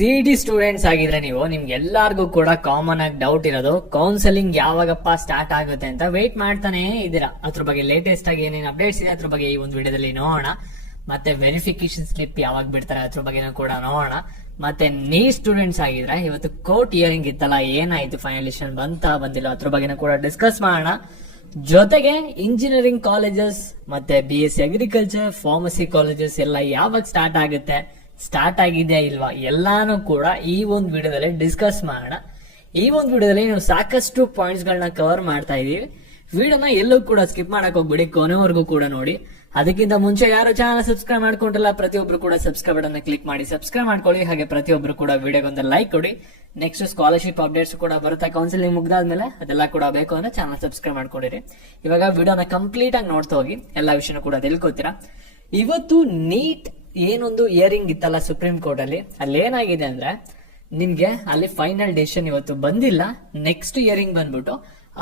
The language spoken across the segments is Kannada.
ಸಿಇಟಿ ಸ್ಟೂಡೆಂಟ್ಸ್ ಆಗಿದ್ರೆ ನೀವು ನಿಮ್ಗೆ ಎಲ್ಲಾರ್ಗು ಕೂಡ ಕಾಮನ್ ಆಗಿ ಡೌಟ್ ಇರೋದು ಕೌನ್ಸೆಲಿಂಗ್ ಯಾವಾಗಪ್ಪ ಸ್ಟಾರ್ಟ್ ಆಗುತ್ತೆ ಅಂತ ವೇಟ್ ಮಾಡ್ತಾನೆ ಇದೀರಾ. ಅದ್ರ ಬಗ್ಗೆ ಲೇಟೆಸ್ಟ್ ಆಗಿ ಏನೇನು ಅಪ್ಡೇಟ್ಸ್ ಇದೆ ಅದ್ರ ಬಗ್ಗೆ ಈ ಒಂದು ವಿಡಿಯೋದಲ್ಲಿ ನೋಡೋಣ. ಮತ್ತೆ ವೆರಿಫಿಕೇಶನ್ ಸ್ಲಿಪ್ ಯಾವಾಗ ಬಿಡ್ತಾರೆ ಅದ್ರ ಬಗ್ಗೆ ಕೂಡ ನೋಡೋಣ. ಮತ್ತೆ ನೀ ಸ್ಟೂಡೆಂಟ್ಸ್ ಆಗಿದ್ರೆ ಇವತ್ತು ಕೋರ್ಟ್ ಹಿಯರಿಂಗ್ ಇತ್ತಲ್ಲ, ಏನಾಯ್ತು, ಫೈನಲಿಷನ್ ಬಂದಿಲ್ಲ, ಅದ್ರ ಬಗ್ಗೆ ಕೂಡ ಡಿಸ್ಕಸ್ ಮಾಡೋಣ. ಜೊತೆಗೆ ಇಂಜಿನಿಯರಿಂಗ್ ಕಾಲೇಜಸ್ ಮತ್ತೆ BSc ಅಗ್ರಿಕಲ್ಚರ್, ಫಾರ್ಮಸಿ ಕಾಲೇಜಸ್ ಎಲ್ಲ ಯಾವಾಗ ಸ್ಟಾರ್ಟ್ ಆಗುತ್ತೆ, ಸ್ಟಾರ್ಟ್ ಆಗಿದೆಯಾ ಇಲ್ವಾ, ಎಲ್ಲಾನು ಕೂಡ ಈ ಒಂದು ವಿಡಿಯೋದಲ್ಲಿ ಡಿಸ್ಕಸ್ ಮಾಡೋಣ. ಈ ಒಂದು ವಿಡಿಯೋದಲ್ಲಿ ನಾವು ಸಾಕಷ್ಟು ಪಾಯಿಂಟ್ಸ್ ಗಳನ್ನ ಕವರ್ ಮಾಡ್ತಾ ಇದೀವಿ. ವಿಡಿಯೋನ ಎಲ್ಲೂ ಕೂಡ ಸ್ಕಿಪ್ ಮಾಡಕ್ ಹೋಗ್ಬಿಡಿ, ಕೊನೆವರೆಗೂ ಕೂಡ ನೋಡಿ. ಅದಕ್ಕಿಂತ ಮುಂಚೆ ಯಾರು ಚಾನಲ್ ಸಬ್ಸ್ಕ್ರೈಬ್ ಮಾಡ್ಕೊಂಡಿಲ್ಲ ಪ್ರತಿಯೊಬ್ರು ಕೂಡ ಸಬ್ಸ್ಕ್ರೈಬ್ ಬಟನ್ ಕ್ಲಿಕ್ ಮಾಡಿ ಸಬ್ಸ್ಕ್ರೈಬ್ ಮಾಡ್ಕೊಳ್ಳಿ. ಹಾಗೆ ಪ್ರತಿಯೊಬ್ರು ಕೂಡ ವಿಡಿಯೋಗೊಂದು ಲೈಕ್ ಕೊಡಿ. ನೆಕ್ಸ್ಟ್ ಸ್ಕಾಲರ್ಶಿಪ್ ಅಪ್ಡೇಟ್ಸ್ ಕೂಡ ಬರುತ್ತೆ, ಕೌನ್ಸಿಲಿಂಗ್ ಮುಗ್ದಾದ್ಮೇಲೆ ಅದೆಲ್ಲ ಕೂಡ ಬೇಕು ಅಂದ್ರೆ ಚಾನಲ್ ಸಬ್ಸ್ಕ್ರೈಬ್ ಮಾಡ್ಕೊಂಡಿರಿ. ಇವಾಗ ವಿಡಿಯೋನ ಕಂಪ್ಲೀಟ್ ಆಗಿ ನೋಡ್ತಾ ಹೋಗಿ, ಎಲ್ಲಾ ವಿಷಯನೂ ಕೂಡ ತಿಳ್ಕೊತೀರಾ. ಇವತ್ತು ನೀಟ್ ಏನೊಂದು ಹಿಯರಿಂಗ್ ಇತ್ತಲ್ಲ ಸುಪ್ರೀಂ ಕೋರ್ಟ್ ಅಲ್ಲಿ ಏನಾಗಿದೆ ಅಂದ್ರೆ ನಿಮ್ಗೆ ಅಲ್ಲಿ ಫೈನಲ್ ಡಿಸಿಷನ್ ಇವತ್ತು ಬಂದಿಲ್ಲ. ನೆಕ್ಸ್ಟ್ ಹಿಯರಿಂಗ್ ಬಂದ್ಬಿಟ್ಟು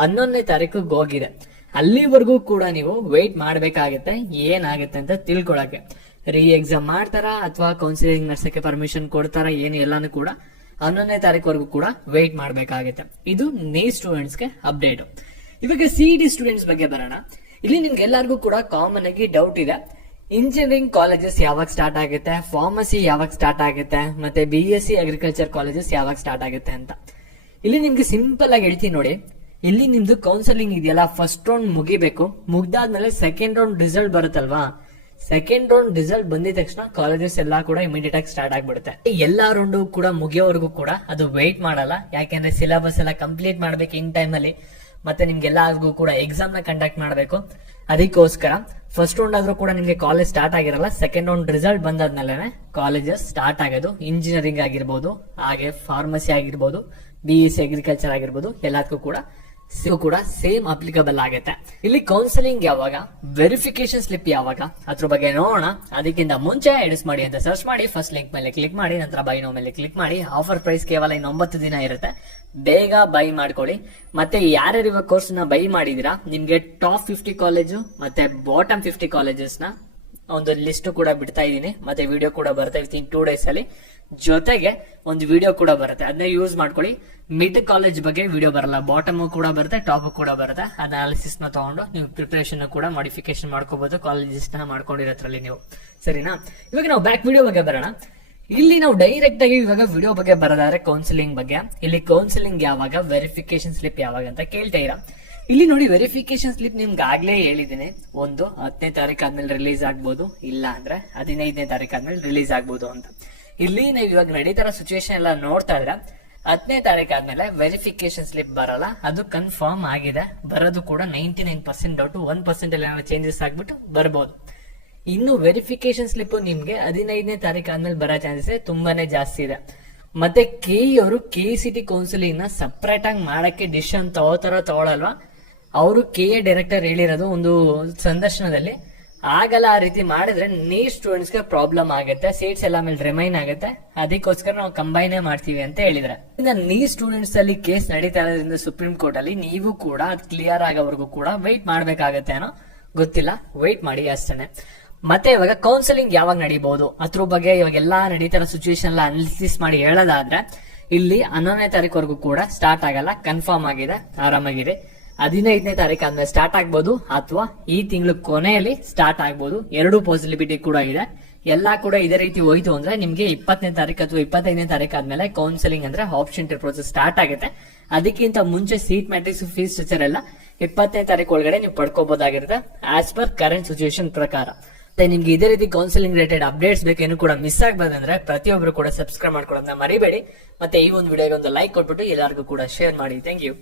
11ನೇ ತಾರೀಕಿಗೆ ಹೋಗಿದೆ. ಅಲ್ಲಿವರೆಗೂ ಕೂಡ ನೀವು ವೇಟ್ ಮಾಡ್ಬೇಕಾಗತ್ತೆ ಏನಾಗುತ್ತೆ ಅಂತ ತಿಳ್ಕೊಳಕ್ಕೆ. ರೀ ಎಕ್ಸಾಮ್ ಮಾಡ್ತಾರಾ ಅಥವಾ ಕೌನ್ಸಿಲಿಂಗ್ ನಡ್ಸಕ್ಕೆ ಪರ್ಮಿಷನ್ ಕೊಡ್ತಾರಾ ಏನು ಎಲ್ಲಾನು ಕೂಡ 11ನೇ ತಾರೀಕುವರೆಗೂ ಕೂಡ ವೇಟ್ ಮಾಡ್ಬೇಕಾಗತ್ತೆ. ಇದು ನೀ ಸ್ಟೂಡೆಂಟ್ಸ್ ಗೆ ಅಪ್ಡೇಟ್. ಇವಾಗ ಸಿಇಟಿ ಸ್ಟೂಡೆಂಟ್ಸ್ ಬಗ್ಗೆ ಬರೋಣ. ಇಲ್ಲಿ ನಿಮ್ಗೆ ಎಲ್ಲರಿಗೂ ಕೂಡ ಕಾಮನ್ ಆಗಿ ಡೌಟ್ ಇದೆ, ಇಂಜಿನಿಯರಿಂಗ್ ಕಾಲೇಜಸ್ ಯಾವಾಗ ಸ್ಟಾರ್ಟ್ ಆಗುತ್ತೆ, ಫಾರ್ಮಸಿ ಯಾವಾಗ ಸ್ಟಾರ್ಟ್ ಆಗುತ್ತೆ, ಮತ್ತೆ BSc ಅಗ್ರಿಕಲ್ಚರ್ ಕಾಲೇಜಸ್ ಯಾವಾಗ ಸ್ಟಾರ್ಟ್ ಆಗುತ್ತೆ ಅಂತ. ಇಲ್ಲಿ ನಿಮ್ಗೆ ಸಿಂಪಲ್ ಆಗಿ ಹೇಳ್ತೀನಿ ನೋಡಿ. ಇಲ್ಲಿ ನಿಮ್ದು ಕೌನ್ಸೆಲಿಂಗ್ ಇದೆಯಲ್ಲ, ಫಸ್ಟ್ ರೌಂಡ್ ಮುಗಿಬೇಕು. ಮುಗ್ದಾದ್ಮೇಲೆ ಸೆಕೆಂಡ್ ರೌಂಡ್ ರಿಸಲ್ಟ್ ಬರುತ್ತಲ್ವಾ, ಸೆಕೆಂಡ್ ರೌಂಡ್ ರಿಸಲ್ಟ್ ಬಂದಿದ ತಕ್ಷಣ ಕಾಲೇಜಸ್ ಎಲ್ಲಾ ಕೂಡ ಇಮಿಡಿಯೇಟ್ ಆಗಿ ಸ್ಟಾರ್ಟ್ ಆಗ್ಬಿಡುತ್ತೆ. ಎಲ್ಲಾ ರೌಂಡ್ ಕೂಡ ಮುಗಿಯೋವರೆಗೂ ಕೂಡ ಅದು ವೇಟ್ ಮಾಡಲ್ಲ. ಯಾಕೆಂದ್ರೆ ಸಿಲೆಬಸ್ ಎಲ್ಲ ಕಂಪ್ಲೀಟ್ ಮಾಡ್ಬೇಕು ಇನ್ ಟೈಮ್ ಅಲ್ಲಿ. ಮತ್ತೆ ನಿಮ್ಗೆಲ್ಲರಿಗೂ ಕೂಡ ಎಕ್ಸಾಮ್ ನ ಕಂಡಕ್ಟ್ ಮಾಡಬೇಕು. ಅದಕ್ಕೋಸ್ಕರ ಫಸ್ಟ್ ರೌಂಡ್ ಆದ್ರೂ ಕೂಡ ನಿಮ್ಗೆ ಕಾಲೇಜ್ ಸ್ಟಾರ್ಟ್ ಆಗಿರಲ್ಲ. ಸೆಕೆಂಡ್ ರೌಂಡ್ ರಿಸಲ್ಟ್ ಬಂದಾದ್ಮೇಲೆ ಕಾಲೇಜಸ್ ಸ್ಟಾರ್ಟ್ ಆಗೋದು. ಇಂಜಿನಿಯರಿಂಗ್ ಆಗಿರ್ಬೋದು, ಹಾಗೆ ಫಾರ್ಮಸಿ ಆಗಿರ್ಬೋದು, BSc ಅಗ್ರಿಕಲ್ಚರ್ ಆಗಿರ್ಬೋದು, ಎಲ್ಲದಕ್ಕೂ ಕೂಡ ಸೇಮ್ ಅಪ್ಲಿಕಬಲ್ ಆಗುತ್ತೆ. ಇಲ್ಲಿ ಕೌನ್ಸಿಲಿಂಗ್ ಯಾವಾಗ, ವೆರಿಫಿಕೇಶನ್ ಸ್ಲಿಪ್ ಯಾವಾಗ, ಅದ್ರ ಬಗ್ಗೆ ನೋಡೋಣ. ಅದಕ್ಕಿಂತ ಮುಂಚೆ ಎಡಿಸ್ ಮಾಡಿ ಅಂತ ಸರ್ಚ್ ಮಾಡಿ, ಫಸ್ಟ್ ಲಿಂಕ್ ಮೇಲೆ ಕ್ಲಿಕ್ ಮಾಡಿ, ನಂತರ ಬೈ ನೋ ಮೇಲೆ ಕ್ಲಿಕ್ ಮಾಡಿ. ಆಫರ್ ಪ್ರೈಸ್ ಕೇವಲ ಇನ್ನು 9 ದಿನ ಇರುತ್ತೆ, ಬೇಗ ಬೈ ಮಾಡ್ಕೊಳ್ಳಿ. ಮತ್ತೆ ಯಾರ್ಯಾರು ಇವಾಗ ಕೋರ್ಸ್ ನ ಬೈ ಮಾಡಿದೀರಾ, ನಿಮ್ಗೆ ಟಾಪ್ 50 ಕಾಲೇಜು ಮತ್ತೆ ಬಾಟಮ್ 50 ಕಾಲೇಜಸ್ ನ ಒಂದು ಲಿಸ್ಟ್ ಕೂಡ ಬಿಡ್ತಾ ಇದೀನಿ. ಮತ್ತೆ ವಿಡಿಯೋ ಕೂಡ ಬರ್ತಾ ಇರ್ತೀನಿ 2 days ಅಲ್ಲಿ. ಜೊತೆಗೆ ಒಂದು ವಿಡಿಯೋ ಕೂಡ ಬರುತ್ತೆ, ಅದನ್ನ ಯೂಸ್ ಮಾಡ್ಕೊಳ್ಳಿ. ಮಿಡ್ ಕಾಲೇಜ್ ಬಗ್ಗೆ ವಿಡಿಯೋ ಬರಲ್ಲ, ಬಾಟಮ್ ಕೂಡ ಬರುತ್ತೆ, ಟಾಪ್ ಕೂಡ ಬರುತ್ತೆ. ಅನಾಲಿಸಿಸ್ ನ ತಗೊಂಡು ನೀವು ಪ್ರಿಪರೇಷನ್ ಕೂಡ ಮಾಡಿಫಿಕೇಶನ್ ಮಾಡ್ಕೋಬಹುದು, ಕಾಲೇಜಸ್ ನ ಮಾಡ್ಕೊಂಡಿರೋದ್ರಲ್ಲಿ ನೀವು. ಸರಿನಾ? ಇವಾಗ ನಾವು ಬ್ಯಾಕ್ ವಿಡಿಯೋ ಬಗ್ಗೆ ಬರೋಣ. ಇಲ್ಲಿ ನಾವು ಡೈರೆಕ್ಟ್ ಆಗಿ ಇವಾಗ ವಿಡಿಯೋ ಬಗ್ಗೆ ಬರೋದಾದ್ರೆ ಕೌನ್ಸಿಲಿಂಗ್ ಬಗ್ಗೆ. ಇಲ್ಲಿ ಕೌನ್ಸಿಲಿಂಗ್ ಯಾವಾಗ, ವೆರಿಫಿಕೇಶನ್ ಸ್ಲಿಪ್ ಯಾವಾಗ ಅಂತ ಕೇಳ್ತಾ ಇರಾ. ಇಲ್ಲಿ ನೋಡಿ, ವೆರಿಫಿಕೇಶನ್ ಸ್ಲಿಪ್ ನಿಮ್ಗೆ ಆಗ್ಲೇ ಹೇಳಿದ್ದೀನಿ, ಒಂದು 10ನೇ ತಾರೀಕು ಆದ್ಮೇಲೆ ರಿಲೀಸ್ ಆಗ್ಬೋದು, ಇಲ್ಲ ಅಂದ್ರೆ 15ನೇ ತಾರೀಕು ಆದ್ಮೇಲೆ ರಿಲೀಸ್ ಆಗ್ಬೋದು ಅಂತ. ಇಲ್ಲಿ ನೀವು ಇವಾಗ ನಡೀತಾರ ಸಿಚುವೇಶನ್ ಎಲ್ಲ ನೋಡ್ತಾ ಇದ್ರೆ 10ನೇ ತಾರೀಕು ಆದ್ಮೇಲೆ ವೆರಿಫಿಕೇಶನ್ ಸ್ಲಿಪ್ ಬರಲ್ಲ, ಅದು ಕನ್ಫರ್ಮ್ ಆಗಿದೆ. ಬರೋದು ಕೂಡ 99% ಡೌಟ್, 1% ಅಲ್ಲಿ ಏನಾದ್ರು ಚೇಂಜಸ್ ಆಗ್ಬಿಟ್ಟು ಬರ್ಬೋದು. ಇನ್ನು ವೆರಿಫಿಕೇಶನ್ ಸ್ಲಿಪ್ ನಿಮ್ಗೆ 15ನೇ ತಾರೀಕು ಆದ್ಮೇಲೆ ಬರೋ ಚಾನ್ಸಸ್ ತುಂಬಾನೇ ಜಾಸ್ತಿ ಇದೆ. ಮತ್ತೆ KE ಅವರು KCT ಕೌನ್ಸಿಲಿಂಗ್ ನ ಸಪರೇಟ್ ಆಗಿ ಮಾಡಕ್ಕೆ ಡಿಸಿಷನ್ ತಗೊಳಲ್ವಾ. ಅವರು KA ಡೈರೆಕ್ಟರ್ ಹೇಳಿರೋದು ಒಂದು ಸಂದರ್ಶನದಲ್ಲಿ, ಆಗಲ್ಲ ಆ ರೀತಿ ಮಾಡಿದ್ರೆ ನೀ ಸ್ಟೂಡೆಂಟ್ಸ್ ಗೆ ಪ್ರಾಬ್ಲಮ್ ಆಗುತ್ತೆ, ಸೀಟ್ಸ್ ಎಲ್ಲ ಮೇಲೆ ರಿಮೈನ್ ಆಗುತ್ತೆ, ಅದಕ್ಕೋಸ್ಕರ ನಾವು ಕಂಬೈನೇ ಮಾಡ್ತೀವಿ ಅಂತ ಹೇಳಿದ್ರೆ. ನೀ ಸ್ಟೂಡೆಂಟ್ಸ್ ಅಲ್ಲಿ ಕೇಸ್ ನಡೀತಾ ಇರೋದ್ರಿಂದ ಸುಪ್ರೀಂ ಕೋರ್ಟ್ ಅಲ್ಲಿ ನೀವು ಕೂಡ ಅದು ಕ್ಲಿಯರ್ ಆಗೋವರೆಗೂ ಕೂಡ ವೆಯ್ಟ್ ಮಾಡ್ಬೇಕಾಗತ್ತೆ ಏನೋ ಗೊತ್ತಿಲ್ಲ, ವೆಯ್ಟ್ ಮಾಡಿ ಅಷ್ಟೇನೆ. ಮತ್ತೆ ಇವಾಗ ಕೌನ್ಸಿಲಿಂಗ್ ಯಾವಾಗ ನಡೀಬಹುದು ಅದ್ರ ಬಗ್ಗೆ ಇವಾಗ ಎಲ್ಲಾ ನಡೀತಾರ ಸಿಚುವೇಶನ್ ಎಲ್ಲ ಅನಾಲಿಸಿಸ್ ಮಾಡಿ ಹೇಳೋದಾದ್ರೆ, ಇಲ್ಲಿ 11ನೇ ತಾರೀಕುವರೆಗೂ ಕೂಡ ಸ್ಟಾರ್ಟ್ ಆಗಲ್ಲ, ಕನ್ಫರ್ಮ್ ಆಗಿದೆ, ಆರಾಮಾಗಿದೆ. 15ನೇ ತಾರೀಕು ಆದ್ಮೇಲೆ ಸ್ಟಾರ್ಟ್ ಆಗ್ಬೋದು, ಅಥವಾ ಈ ತಿಂಗಳು ಕೊನೆಯಲ್ಲಿ ಸ್ಟಾರ್ಟ್ ಆಗ್ಬೋದು. 2 ಪಾಸಿಬಿಲಿಟಿ ಕೂಡ ಇದೆ. ಎಲ್ಲಾ ಕೂಡ ಇದೇ ರೀತಿ ಹೋಯ್ತು ಅಂದ್ರೆ ನಿಮ್ಗೆ 20ನೇ ತಾರೀಕು ಅಥವಾ 25ನೇ ತಾರೀಕು ಆದ್ಮೇಲೆ ಕೌನ್ಸಿಲಿಂಗ್ ಅಂದ್ರೆ ಆಪ್ಷನ್ ಪ್ರೋಸೆಸ್ ಸ್ಟಾರ್ಟ್ ಆಗುತ್ತೆ. ಅದಕ್ಕಿಂತ ಮುಂಚೆ ಸೀಟ್ ಮ್ಯಾಟ್ರಿಕ್ಸ್, ಫೀಸ್ ಸ್ಟ್ರಕ್ಚರ್ ಎಲ್ಲ 20ನೇ ತಾರೀಕು ಒಳಗಡೆ ನೀವು ಪಡ್ಕೋಬಹುದಾಗಿರುತ್ತೆ ಆಸ್ ಪರ್ ಕರೆಂಟ್ ಸಿಚುವೇಶನ್ ಪ್ರಕಾರ. ನಿಮ್ಗೆ ಇದೇ ರೀತಿ ಕೌನ್ಸಿಲಿಂಗ್ ರಿಲೇಟೆಡ್ ಅಪ್ಡೇಟ್ಸ್ ಬೇಕೇನು ಕೂಡ ಮಿಸ್ ಆಗಬಾರ್ದಂದ್ರೆ ಪ್ರತಿಯೊಬ್ರು ಕೂಡ ಸಬ್ಸ್ಕ್ರೈಬ್ ಮಾಡ್ಕೊಳ್ಳೋದನ್ನ ಮರಿಬೇಡಿ. ಮತ್ತೆ ಈ ಒಂದು ವಿಡಿಯೋಗೆ ಒಂದು ಲೈಕ್ ಕೊಟ್ಬಿಟ್ಟು ಎಲ್ಲರಿಗೂ ಕೂಡ ಶೇರ್ ಮಾಡಿ. Thank you.